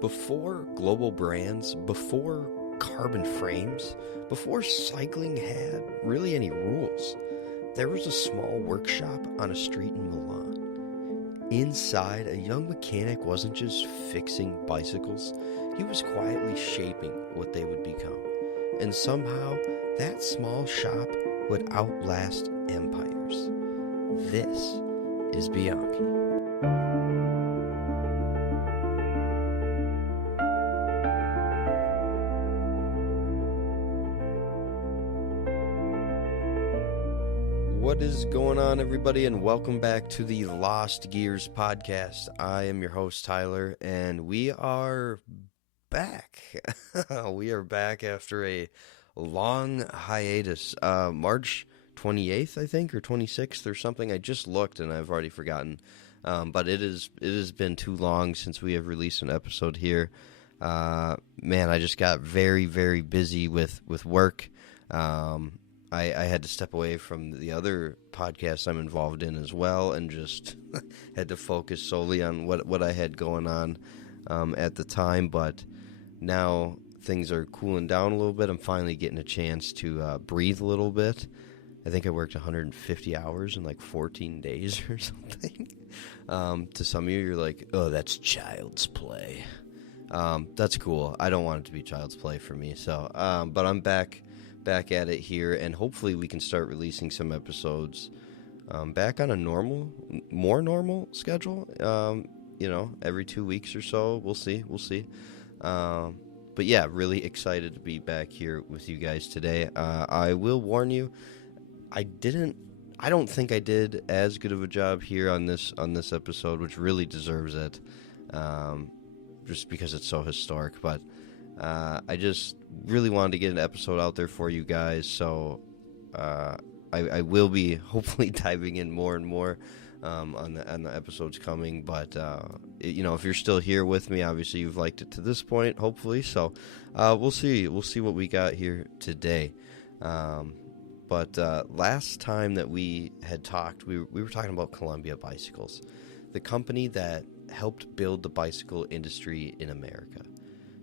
Before global brands, before carbon frames, before cycling had really any rules, there was a small workshop on a street in Milan. Inside, a young mechanic wasn't just fixing bicycles, he was quietly shaping what they would become. And somehow, that small shop would outlast empires. This is Bianchi. What is going on, everybody, and welcome back to the Lost Gears podcast. I am your host, Tyler, and we are back. We are back after a long hiatus. March 28th, I think, or 26th or something. I just looked and I've already forgotten. But it has been too long since we have released an episode here. Man, I just got very, very busy with work. I had to step away from the other podcasts I'm involved in as well and just had to focus solely on what I had going on at the time. But now things are cooling down a little bit. I'm finally getting a chance to breathe a little bit. I think I worked 150 hours in like 14 days or something. To some of you, you're like, oh, that's child's play. That's cool. I don't want it to be child's play for me. So, but I'm back at it here, and hopefully we can start releasing some episodes back on a more normal schedule. Every 2 weeks or so. We'll see. But yeah, really excited to be back here with you guys today. I will warn you, I don't think I did as good of a job here on this episode, which really deserves it, just because it's so historic. But I just really wanted to get an episode out there for you guys, so I will be hopefully diving in more and more on the episodes coming. But if you're still here with me, obviously you've liked it to this point, hopefully. So we'll see what we got here today. But last time that we had talked, we were talking about Columbia Bicycles, the company that helped build the bicycle industry in America.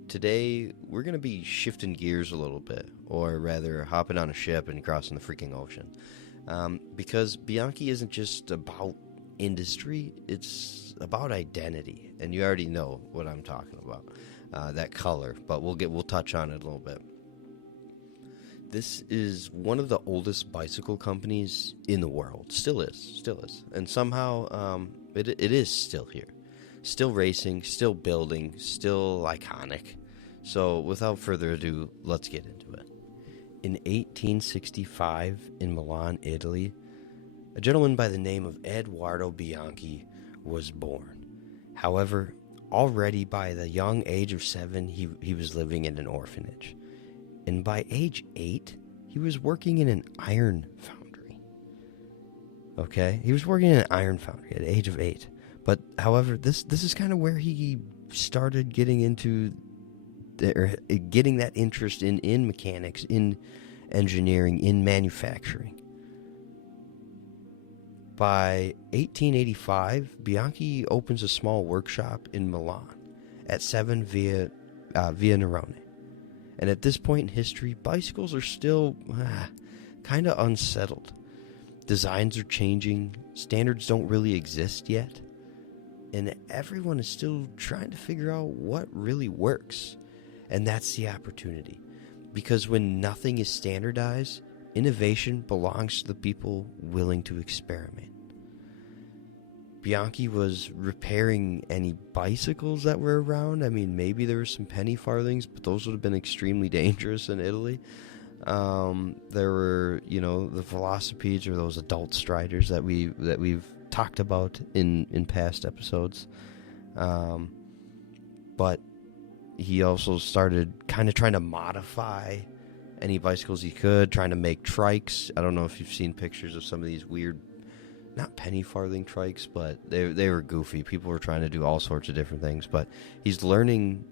Today, we're going to be shifting gears a little bit, or rather hopping on a ship and crossing the freaking ocean. Because Bianchi isn't just about industry, it's about identity. And you already know what I'm talking about, that color, but we'll touch on it a little bit. This is one of the oldest bicycle companies in the world. Still is. And somehow, it is still here. Still racing, still building, still iconic. So without further ado, let's get into it. In 1865, in Milan, Italy, a gentleman by the name of Edoardo Bianchi was born. However, already by the young age of 7, he was living in an orphanage. And by age 8, he was working in an iron foundry. Okay? He was working in an iron foundry at the age of 8. But, however, this is kind of where he started getting getting that interest in mechanics, in engineering, in manufacturing. By 1885, Bianchi opens a small workshop in Milan at 7 Via Nerone. And at this point in history, bicycles are still kind of unsettled. Designs are changing. Standards don't really exist yet. And everyone is still trying to figure out what really works. And that's the opportunity. Because when nothing is standardized, innovation belongs to the people willing to experiment. Bianchi was repairing any bicycles that were around. I mean, maybe there were some penny farthings, but those would have been extremely dangerous in Italy. There were, the velocipedes, or those adult striders that we've talked about in past episodes. But he also started kind of trying to modify any bicycles he could, trying to make trikes. I don't know if you've seen pictures of some of these weird, not penny farthing trikes, but they were goofy. People were trying to do all sorts of different things. But he's learning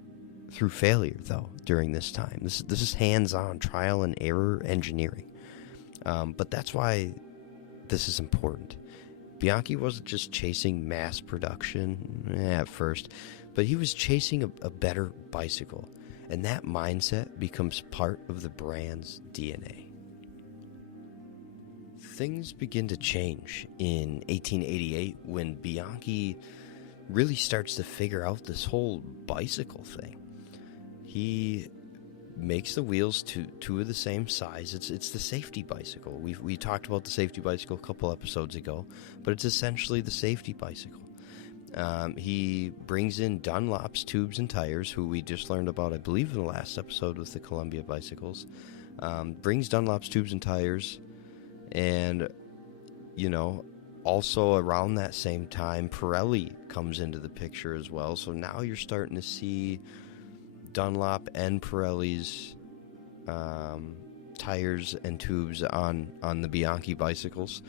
through failure, though, during this time. This is hands-on, trial and error engineering. But that's why this is important. Bianchi wasn't just chasing mass production at first. but he was chasing a better bicycle, and that mindset becomes part of the brand's DNA. Things begin to change in 1888 when Bianchi really starts to figure out this whole bicycle thing. He makes the wheels two of the same size. It's the safety bicycle. We talked about the safety bicycle a couple episodes ago, but it's essentially the safety bicycle. He brings in Dunlop's tubes and tires, who we just learned about, I believe, in the last episode with the Columbia bicycles. Brings Dunlop's tubes and tires, and, also around that same time, Pirelli comes into the picture as well. So now you're starting to see Dunlop and Pirelli's tires and tubes on the Bianchi bicycles.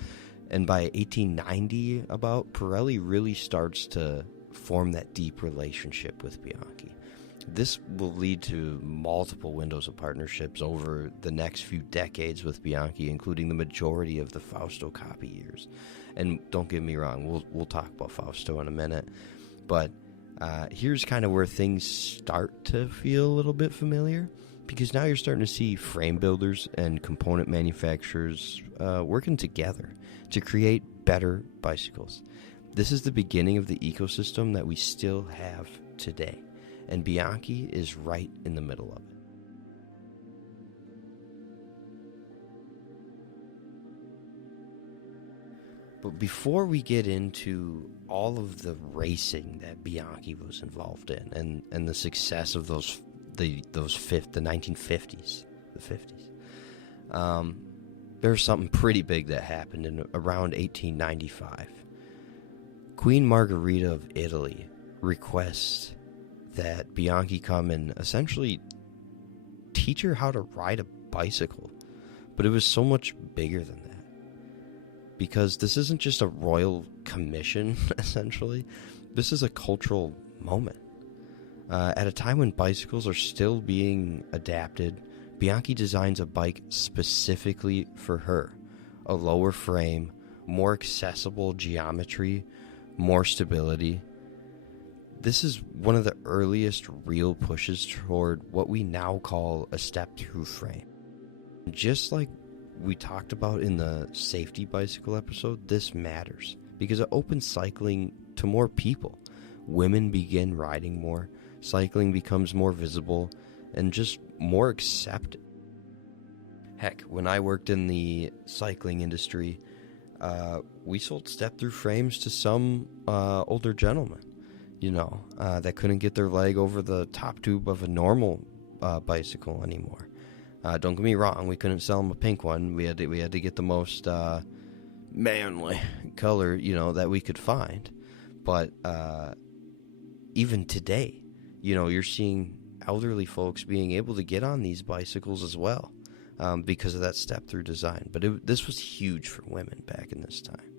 And by 1890, Pirelli really starts to form that deep relationship with Bianchi. This will lead to multiple windows of partnerships over the next few decades with Bianchi, including the majority of the Fausto copy years. And don't get me wrong, we'll talk about Fausto in a minute, but here's kind of where things start to feel a little bit familiar, because now you're starting to see frame builders and component manufacturers working together to create better bicycles. This is the beginning of the ecosystem that we still have today, and Bianchi is right in the middle of it. But before we get into all of the racing that Bianchi was involved in, and the success of the 1950s, there's something pretty big that happened in around 1895. Queen Margherita of Italy requests that Bianchi come and essentially teach her how to ride a bicycle. But it was so much bigger than that, because this isn't just a royal commission, essentially. This is a cultural moment. At a time when bicycles are still being adapted, Bianchi designs a bike specifically for her. A lower frame, more accessible geometry, more stability. This is one of the earliest real pushes toward what we now call a step-through frame. Just like we talked about in the safety bicycle episode, this matters because it opens cycling to more people. Women begin riding more, cycling becomes more visible, and just more accepted. Heck, when I worked in the cycling industry, we sold step-through frames to some older gentlemen, that couldn't get their leg over the top tube of a normal bicycle anymore. Don't get me wrong, we couldn't sell them a pink one. We had to get the most manly color, that we could find. But even today, you're seeing elderly folks being able to get on these bicycles as well, because of that step-through design. But this was huge for women back in this time.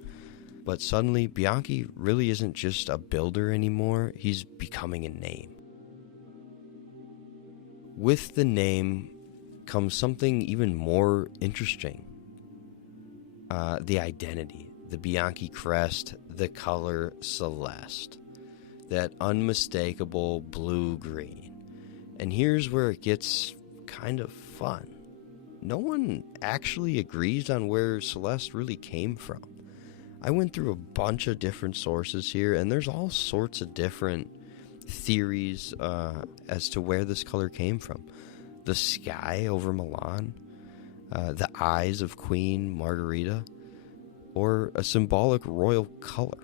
But suddenly, Bianchi really isn't just a builder anymore. He's becoming a name. With the name comes something even more interesting. The identity. The Bianchi crest, the color Celeste. That unmistakable blue-green. And here's where it gets kind of fun. No one actually agrees on where Celeste really came from. I went through a bunch of different sources here, and there's all sorts of different theories as to where this color came from. The sky over Milan, the eyes of Queen Margherita, or a symbolic royal color.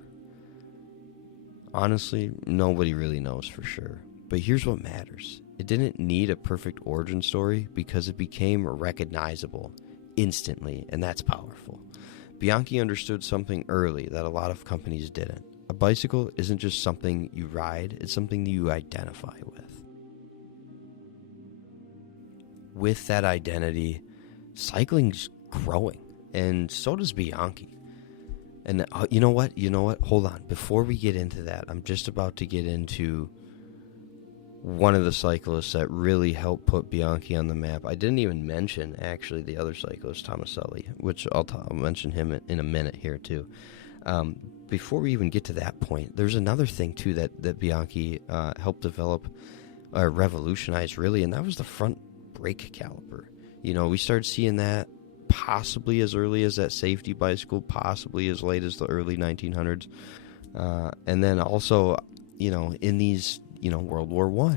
Honestly, nobody really knows for sure. But here's what matters. It didn't need a perfect origin story because it became recognizable instantly, and that's powerful. Bianchi understood something early that a lot of companies didn't. A bicycle isn't just something you ride, it's something that you identify with. With that identity, cycling's growing, and so does Bianchi. And you know what? Hold on. Before we get into that, I'm just about to get into one of the cyclists that really helped put Bianchi on the map. I didn't even mention, actually, the other cyclist, Tomaselli, which I'll mention him in a minute here, too. Before we even get to that point, there's another thing too that Bianchi helped develop or revolutionize really, and that was the front brake caliper. We started seeing that possibly as early as that safety bicycle, possibly as late as the early 1900s, and then also in these World War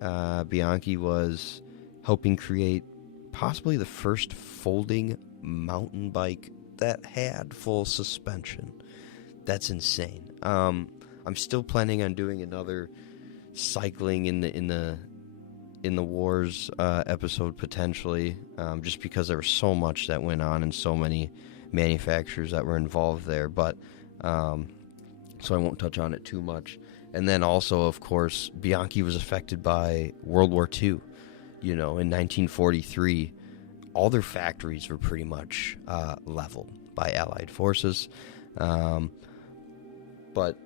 I, Bianchi was helping create possibly the first folding mountain bike that had full suspension. That's insane. I'm still planning on doing another cycling in the wars episode potentially, just because there was so much that went on and so many manufacturers that were involved there. But so I won't touch on it too much. And then also, of course, Bianchi was affected by World War II. In 1943, all their factories were pretty much leveled by Allied forces. But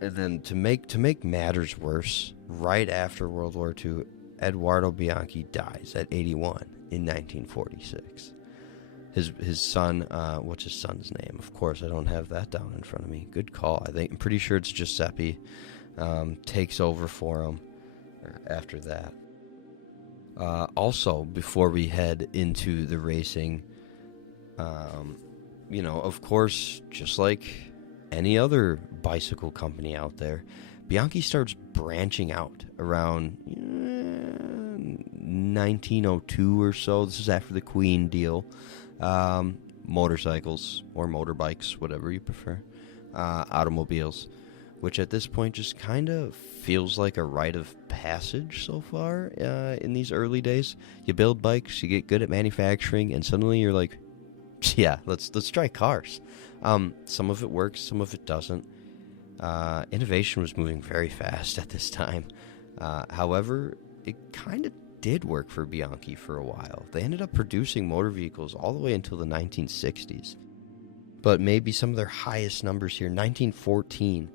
and then to make matters worse, right after World War II, Edoardo Bianchi dies at 81 in 1946. His son, what's his son's name? Of course, I don't have that down in front of me. Good call. I'm pretty sure it's Giuseppe. Takes over for him after that. Also, before we head into the racing, of course, just like any other bicycle company out there, Bianchi starts branching out around 1902 or so. This is after the Queen deal. Motorcycles or motorbikes, whatever you prefer, automobiles, which at this point just kind of feels like a rite of passage so far in these early days. You build bikes, you get good at manufacturing, and suddenly you're like, yeah, let's try cars. Some of it works, some of it doesn't. Innovation was moving very fast at this time. However, it kind of did work for Bianchi for a while. They ended up producing motor vehicles all the way until the 1960s. But maybe some of their highest numbers here, 1914,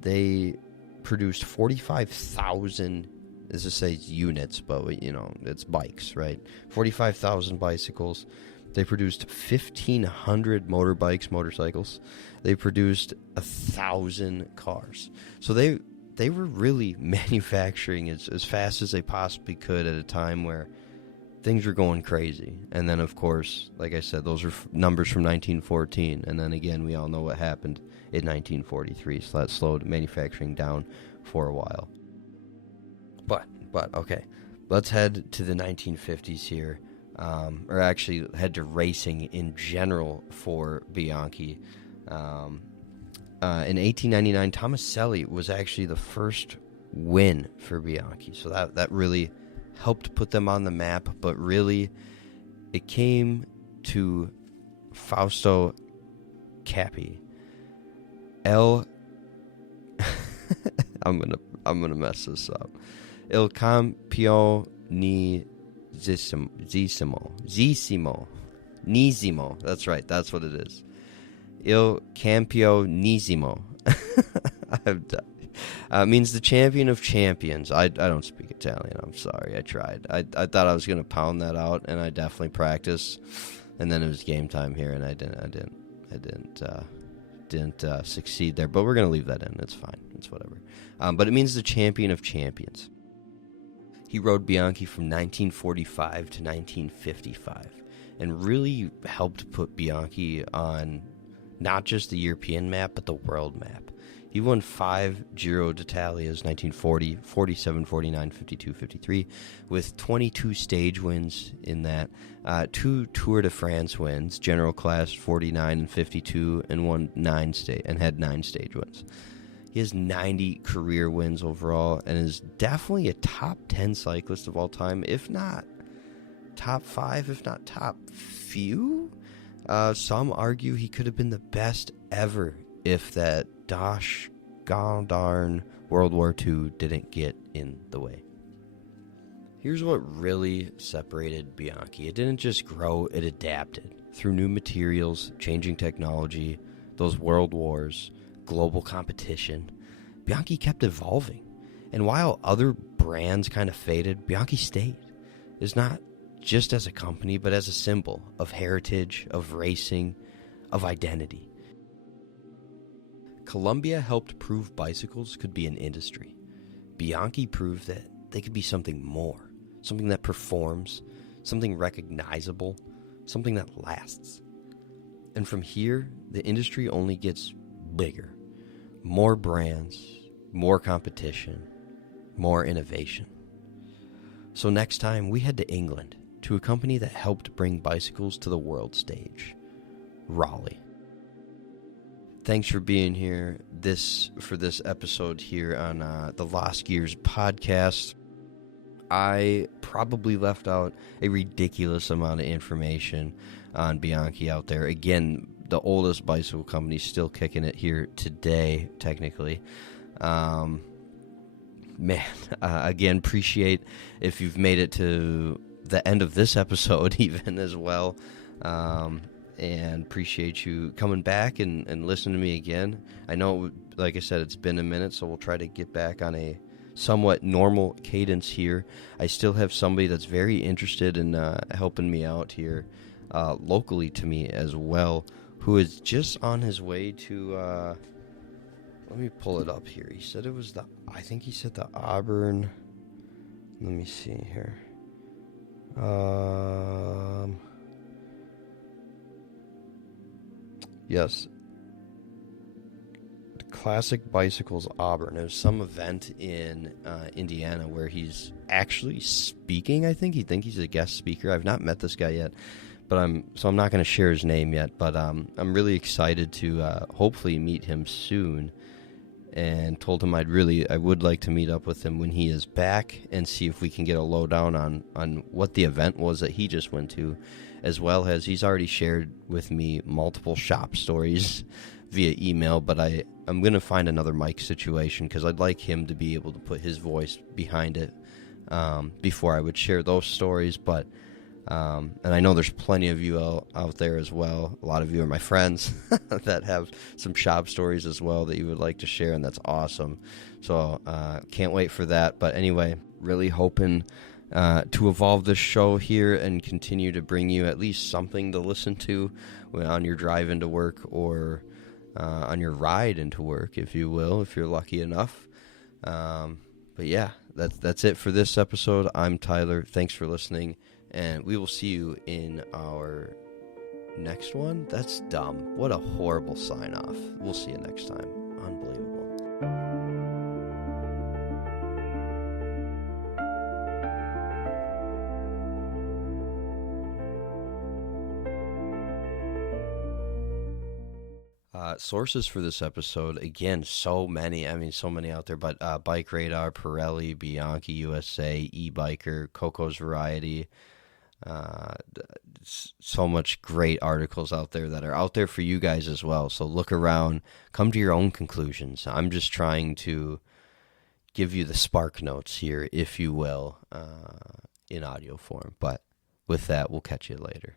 they produced 45,000, as I say, units, but it's bikes, right? 45,000 bicycles. They produced 1,500 motorcycles. They produced 1,000 cars. So they were really manufacturing as fast as they possibly could at a time where things were going crazy. And then, of course, like I said, those are numbers from 1914. And then again, we all know what happened in 1943. So that slowed manufacturing down for a while. But okay, let's head to the 1950s here. Or actually head to racing in general for Bianchi. In 1899, Tomaselli was actually the first win for Bianchi. So that really helped put them on the map. But really, it came to Fausto Capi. I'm gonna mess this up. Il Campione That's right, that's what it is. Il Campionissimo. Means the champion of champions. I don't speak Italian. I'm sorry. I tried. I thought I was gonna pound that out, and I definitely practiced. And then it was game time here, and I didn't succeed there. But we're gonna leave that in. It's fine. It's whatever. But it means the champion of champions. He rode Bianchi from 1945 to 1955, and really helped put Bianchi on not just the European map, but the world map. He won 5 Giro d'Italias, 1940, 47, 49, 52, 53, with 22 stage wins in that, 2 Tour de France wins, general class 49 and 52, and had 9 stage wins. He has 90 career wins overall and is definitely a top 10 cyclist of all time, if not top 5, if not top few. Some argue he could have been the best ever if that gosh darn World War II didn't get in the way. Here's what really separated Bianchi. It didn't just grow, it adapted. Through new materials, changing technology, those world wars, global competition, Bianchi kept evolving. And while other brands kind of faded, Bianchi stayed. It's not just as a company, but as a symbol of heritage, of racing, of identity. Columbia helped prove bicycles could be an industry. Bianchi proved that they could be something more, something that performs, something recognizable, something that lasts. And from here, the industry only gets bigger. More brands, more competition, more innovation. So next time, we head to England to a company that helped bring bicycles to the world stage, Raleigh. Thanks for being here for this episode here on the Lost Gears podcast. I probably left out a ridiculous amount of information on Bianchi out there. Again, the oldest bicycle company still kicking it here today, technically. Again, appreciate if you've made it to the end of this episode even as well. And appreciate you coming back and listening to me again. I know, like I said, it's been a minute, so we'll try to get back on a somewhat normal cadence here. I still have somebody that's very interested in helping me out here locally to me as well, who is just on his way to, let me pull it up here. He said it was I think he said the Auburn, let me see here. Yes. Classic Bicycles Auburn. There's some event in Indiana where he's actually speaking, I think. He's a guest speaker. I've not met this guy yet, but I'm not going to share his name yet, but I'm really excited to hopefully meet him soon, and told him I would like to meet up with him when he is back and see if we can get a lowdown on what the event was that he just went to, as well as he's already shared with me multiple shop stories via email, but I'm going to find another mic situation because I'd like him to be able to put his voice behind it before I would share those stories. But and I know there's plenty of you out there as well. A lot of you are my friends that have some shop stories as well that you would like to share, and that's awesome. So can't wait for that. But anyway, really hoping to evolve this show here and continue to bring you at least something to listen to on your drive into work or on your ride into work, if you will, if you're lucky enough. But yeah, that's it for this episode. I'm Tyler. Thanks for listening, and we will see you in our next one. That's dumb. What a horrible sign off. We'll see you next time. Unbelievable. Sources for this episode, again, so many out there, but Bike Radar, Pirelli, Bianchi USA, E-Biker, Coco's Variety, so much great articles out there that are out there for you guys as well. So look around, come to your own conclusions. I'm just trying to give you the spark notes here, if you will, in audio form. But with that, we'll catch you later.